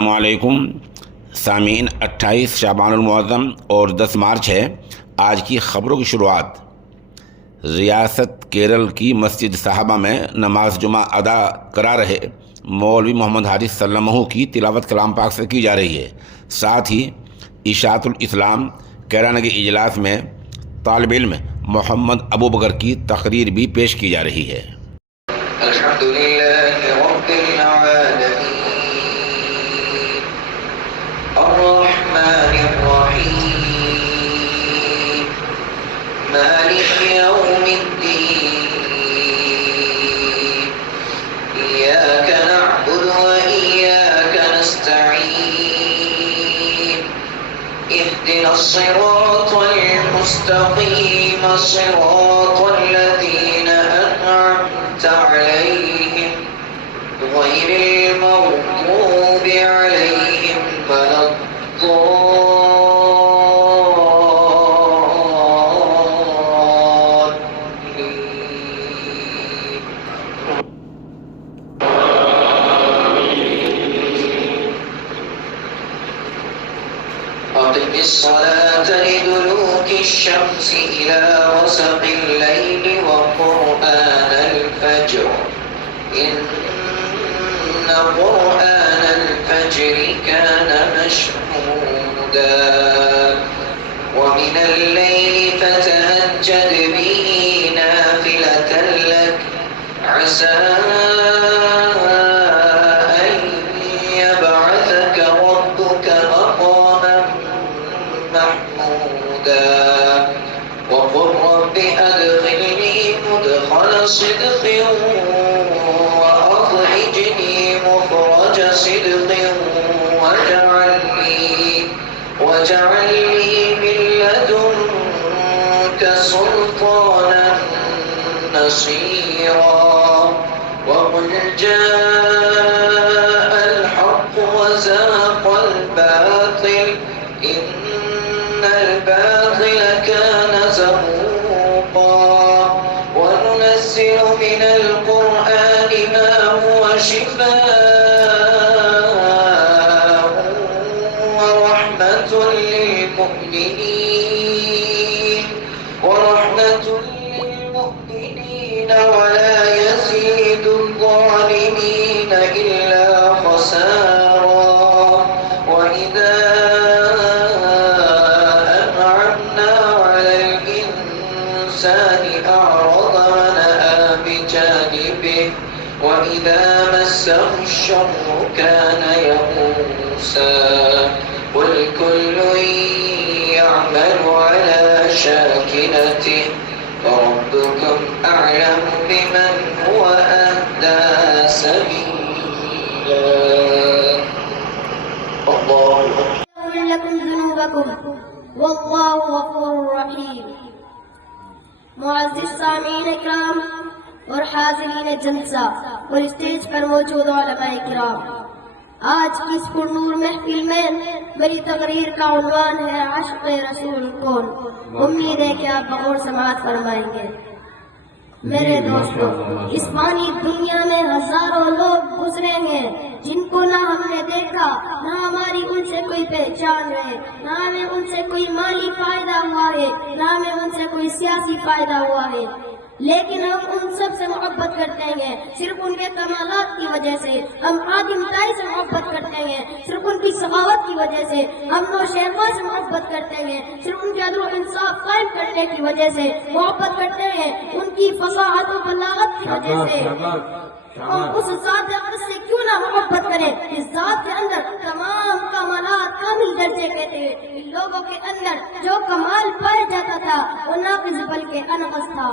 السلام علیکم سامعین، 28 شعبان المعظم اور 10 مارچ ہے۔ آج کی خبروں کی شروعات۔ ریاست کیرل کی مسجد صاحبہ میں نماز جمعہ ادا کرا رہے مولوی محمد حارث سلمہ کی تلاوت کلام پاک سے کی جا رہی ہے۔ ساتھ ہی اشاعت الاسلام کیرانہ کے اجلاس میں طالب علم محمد ابو بکر کی تقریر بھی پیش کی جا رہی ہے۔ الحمدللہ رب العالمین الرحمن الرحیم مالک یوم الدین ایاک نعبد و ایاک نستعین اهدنا الصراط المستقیم صراط الذین أنعمت عليهم غير المغضوب عليهم ولا أقم الصلاة لدلوك الشمس إلى غسق الليل وقرآن الفجر إن قرآن الفجر كان مشهودا ومن الليل فتهجد به نافلة لك عسى أن يبعثك ربك مقاما محمودا وقل رب أدخلني مدخل صدق وأخرجني مخرج صدق واجعل لي من لدنك سلطانا نصيرا وقل جاء الحق وزهق الباطل إن الباطل كان زهوقا وننزل من القرآن ما هو شفاء ورحمة للمؤمنين ولا يزيد الظالمين إلا خسارا وإذا أنعمنا على الإنسان أعرض ونأى بجانبه وإذا مسه الشر كان يئوسا قل كل يعمل على شاكلته وربكم أعلم بمن هو أهدى سبيلا الله يغفر لكم ذنوبكم والله غفور رحيم۔ معزز سامعین اکرام اور حاضرین جلسہ اور اسٹیج پر موجود علماء کرام، آج کی اس پرنور محفل میں میری تقریر کا عنوان ہے عشق رسول کون۔ امید ہے کہ آپ بغور سماعت فرمائیں گے۔ میرے دوستو، اس فانی دنیا میں ہزاروں لوگ گزرے ہیں جن کو نہ ہم نے دیکھا، نہ ہماری ان سے کوئی پہچان ہے، نہ ہمیں ان سے کوئی مالی فائدہ ہوا ہے، نہ ہمیں ان سے کوئی سیاسی فائدہ ہوا ہے، لیکن ہم ان سب سے محبت کرتے ہیں صرف ان کے کمالات کی وجہ سے۔ ہم عادم تائی سے محبت کرتے ہیں صرف ان کی سخاوت کی وجہ سے۔ ہم نوشیروہ سے محبت کرتے ہیں صرف ان کے عدل و انصاف قائم کرنے کی وجہ سے۔ محبت کرتے ہیں ان کی فصاحت و بلاغت کی وجہ سے۔ ہم اس ذات اقدس سے کیوں نہ محبت کریں اس ذات کے اندر تمام کمالات کامل درجے کے تھے۔ ان لوگوں کے اندر جو کمال پایا جاتا تھا وہ ناقص بلکہ انقص تھا۔